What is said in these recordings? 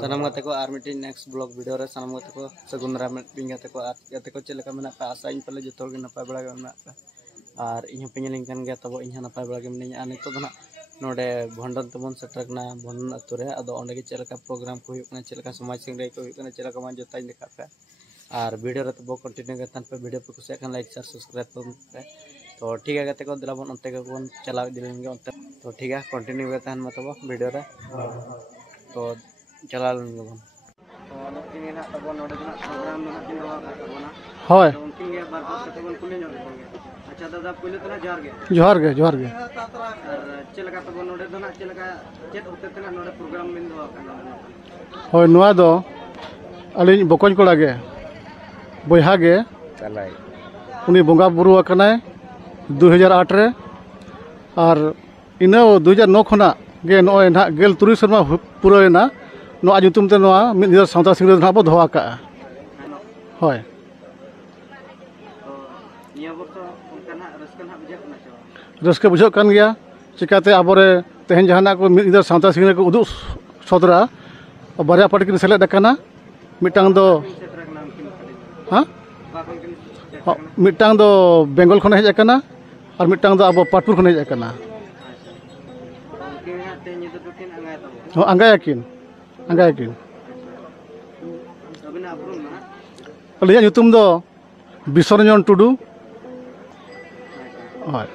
sanam gate ko ar mitin next blog video re sanam gate ko sagun ramet pinggate ko cele ka mena pa asa in pale jotor ge napay bala ge mena pa ar inyo penyeling kan ge tabo inyo napay bala ge meni ani to dana node bhondan tabon setrakna bhondan ature ado onde ge cele ka program ko huyuk na cele ka samaj sing re ko huyuk na cele ka man jotai dekha pe ar video re tabo continue ge tan pe video pe kusiya kan like share subscribe pe तो ठीक है कहते को दिलाबन उनते को कौन चला दिलेंगे उनते तो ठीक है कंटिन्यू करते हैं मतलब वीडियो रे तो चला लेंगे बन तो नकिन ना तबन नोडे ना प्रोग्राम ना दिन हुआ करबना होय तो उनकिन के बार बार से तबन कुले जोगे अच्छा दादा पहले तो ना जोहार गे चलका तबन नोडे ना चलका चेत होते तना नोडे प्रोग्राम में हुआ करना होय नोआ दो अलिन बकोज कोड़ा गे बोयहा गे चलाई उनी बोंगा बुरु अकनाय 2008 रे और इना 2009 खना गे नय ना गेल तुरी शर्मा पुरायना नो आजुतुम ते नो मिद सावता सिंह ना बो धवा का होय निया बतो उनकना रस्कना बुझाकना रस्क बुझो कान गया चिकाते आबोरे तेहन जहाना को मिद सावता सिंह को उदु सदरा बारिया पार्टी किन सेलेद काना मिटांग दो हां मिटांग दो बेंगल खन हेज काना और मिटांग दो अब पाटपुर खन हेज काना अंगाय किन अलिया nyutum दो बिसरंजन टुडू हाय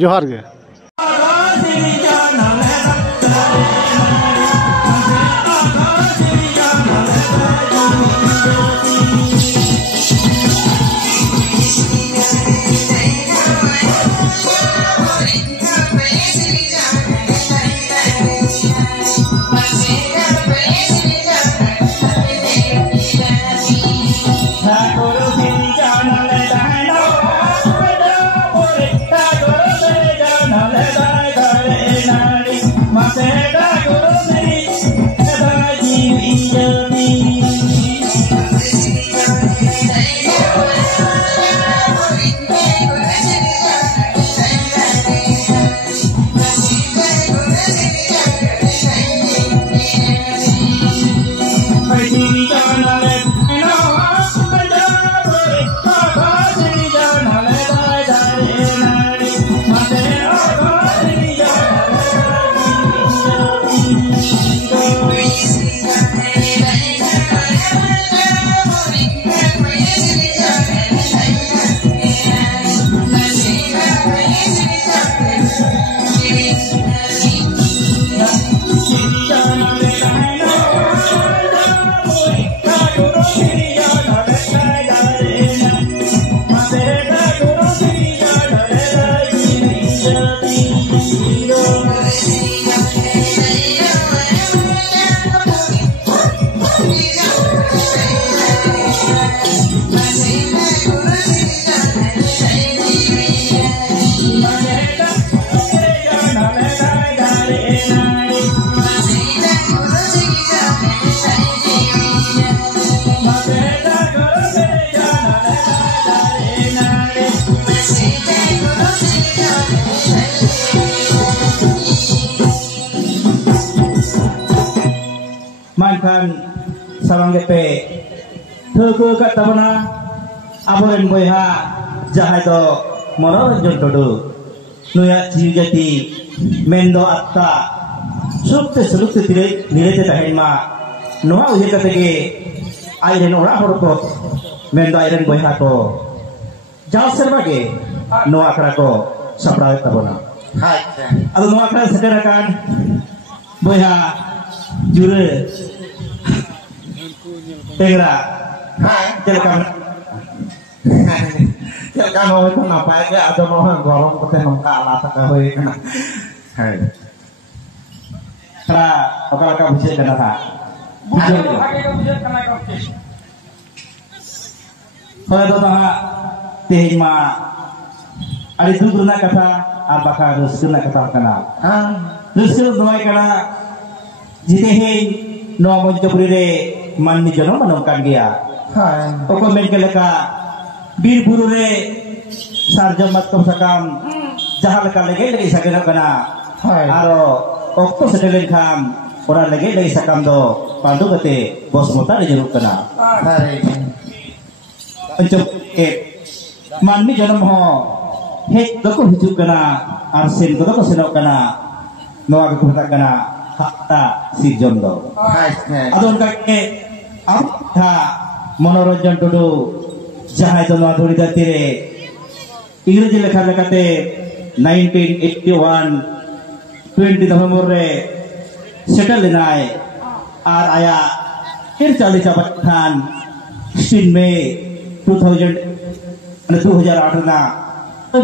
जोहार गे Mankan sarang gepe theu ka tabana aboren boyha jahai do manoranjon todu nuya jati mendo atta sukte nirete tahima noa uhe katege airen ora horko mendo airen boyha ko jal serbage noa akra ko sapra tabana hai ado noa akra sekarakan boyha jure Tegra, celkan mau itu ngapain ya? Ada mau gorong kita nongkala sekali. Hai. Tra, okal kamu bisa kena tak? Bukan. Kalau itu tak, tehima. Ada itu guna kata, apakah harus guna kata kenal? Terus mulai kena jitehe no jabure manni jono manongkan dia oko medical ka bir buru re sarjam mat kom sakam jahal ka lege sagena kana aro okto sedelin kan orang lagi dari sakam do pandu kete bos motor jeruk kena untuk manmi janam ho hek doko hijuk kena arsin doko senok kena noa ko kena hakta si jondo adon kake apa মনোরঞ্জন টুডু যাহাই তো নধুরি দাতিরে ইংরেজি লেখা লেখাতে 1981 20 November রে settle লিনায় আর আয়া এর চালি চাবাত খান 16 মে 2000 মানে 2008 না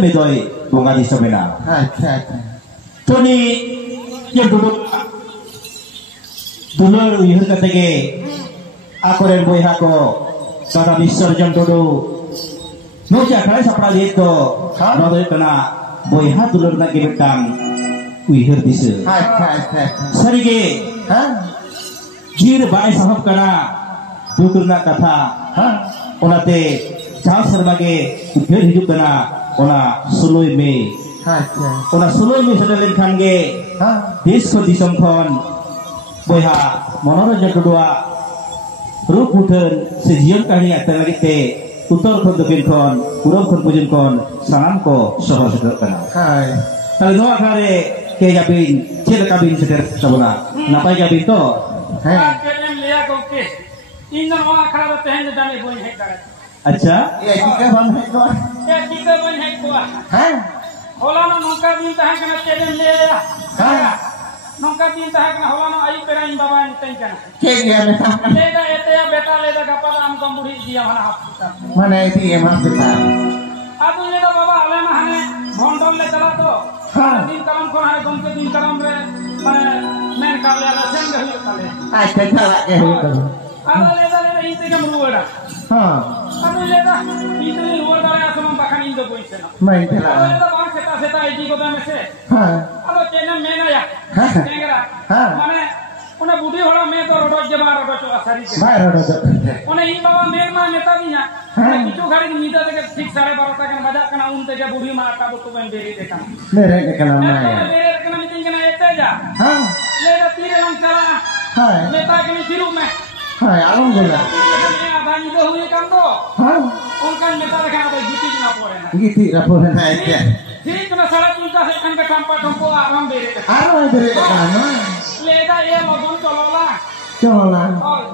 মে দই বঙ্গা দিছবে না আচ্ছা আচ্ছা তোনি যে Tudu দুলর Ihor কাতেগে akoren boyha ko kada Viswarjan Tudu nuja kare sapra dito nodoy kana boyha dulur na gibetang uihir dise sarige jir bai sahab kana dukurna katha onate jang serbage uihir hidup kana ona 16 Mei ona 16 Mei sedalen khan ge desh ko disom khon boyha Manoranjan Tudu रूप उठन से जीवन कहानी आते लगे ते उत्तर खंड दक्षिण खंड पूर्व खंड पश्चिम खंड सानाम को सहर सेटर कना हाय ताले नो आखारे के जाबिन चेल काबिन सेटर सबना नापाय जाबिन तो हाय केलेम लिया को के इन नो आखारा तेहन जाने बोई है करे अच्छा ये टिका बन है तो ये टिका बन है तो हां होला ना नौका दिन तहन कना केलेम लिया हां नौका दिन तहन कना होला ना आई पेरा इन बाबा इन तई कना के गया बेटा लेगा एते बेटा लेगा गपा हम को बुढ़ी दिया हना हाथ माने इति एमा बेटा अब ये तो बाबा आले ना हने भंडल ले चला तो हां दिन काम को है गम के दिन काम रे माने मेन का ले आला संग रही काले अच्छा चला के हो तो अब ले इते के मुरुड़ा हां अब लेगा इते रुड़ा असम बखन इन दो पोइसे ना मैं चला अब तो बाण सेता सेता एजी को में से हां अब चेना में ना या केंगरा हां माने उन्हें बुढ़ी होड़ा में तो रोडो जमा रोडो चला सारी भाई रोडो उन्हें इन बाबा मेर मा नेता दिया किचु घड़ी नीदा के ठीक 12:30 तक बजा कना उन ते बुढ़ी मा का तो बन देरी देखा मेरे के कना मेरे कना मीटिंग कना एते जा हां ले तीरे लंग चला हां नेता के शुरू में हां अलहमदुलिल्लाह आधा नी तो हुए काम तो हां उनका नेता देखा भाई गीती ना पड़े ना क्या ठीक ना 3:30 से कन का टंपा टंपो आराम बेरे ना लेदा ये मगन चलोला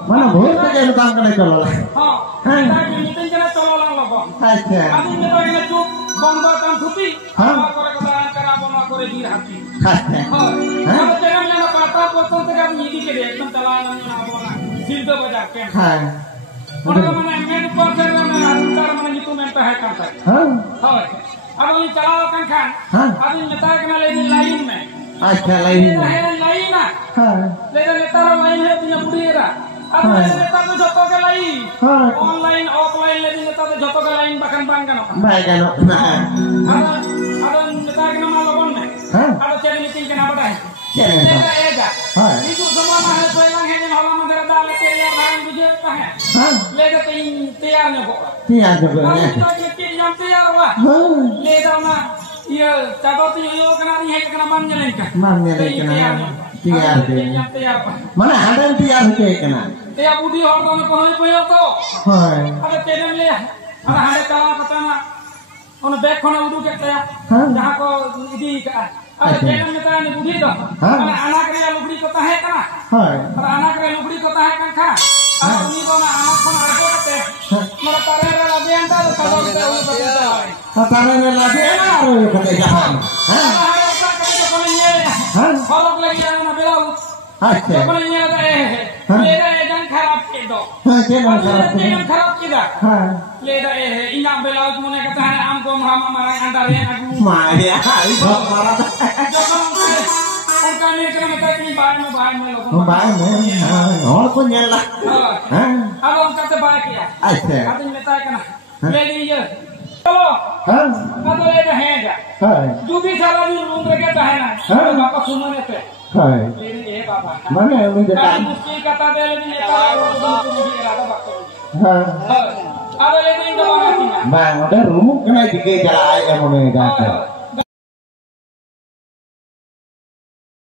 mana बहुत के काम करने चलोला हां हां मीटिंग के चलोला लोग अच्छा अभी में तो ये चुप बंद काम थुपी हां करे को करा बना करे गिर हाथी हां अब तेरा में ना पाता पोतो से काम नीति के एकदम चलाना ना बोला सिर तो बजा के हां और मैंने मेन पर से मैं अंतर मैंने नीतू में पे है काम था हां हां अब ये चलाओ कन खान अभी नेता के ले लाइन में अच्छा लाइन ना हां लेकिन नेता लाइन है पुnya बुढ़ी रा अब नेता तो जतो के लाइन ऑनलाइन ऑफलाइन लेकिन नेता तो जतो के लाइन बखन बांग गनो बाय गनो अब नेता के नाम लगन में अब चेले मीटिंग के नाम बताए नेता एगा हां इको जमाना है पहिला है दिन होला मंदिर डाल के यार भाई मुझे का है हां लेके तैयार न हो तैयार हो तैयार हुआ ले जाओ ना ये चादर तो ये कना नहीं है कना मान ले का तैयार माने हंडन तैयार होके कना तैयार बुढ़ी और तो कोई पयो तो हां अरे तेरे ले अरे हंडे चला पता ना उन बैग खने उडू के तैयार जहां को इदी का अरे तेरे में तो बुढ़ी तो अरे आना करे लुगड़ी को है कना हां अरे आना करे लुगड़ी को है कन खा अरे उनी को ना आना खन आगे करते मोर तारे रे लगे अंता तो कदो के तारे रे लगे ना रो कते जहां हां हां फरक लगी ना बेलाऊ अच्छा तो बोले ये मेरा एजन खराब के दो हां केना खराब किदा हां लेदा ए इना बेलाऊ मने कहता है हमको हम हमारा अंदर है आगू मारे आई बहुत मारा उनका ने के मत कि बाय में लोगों बाय में और को नेला हां अब उनका तो बाय किया अच्छा अब नेता का ले लीजिए चलो हां अब ले है जा हां जो भी सारा दिन रूम में रहता है ना बापा सुनने पे हां ए बाबा माने मुझे मुश्किल कथा दे ले नेता मुझे इरादा बात हां अब ले दिन दबा ना मैं उधर रूम के नहीं दिखे चला आएगा मने जाकर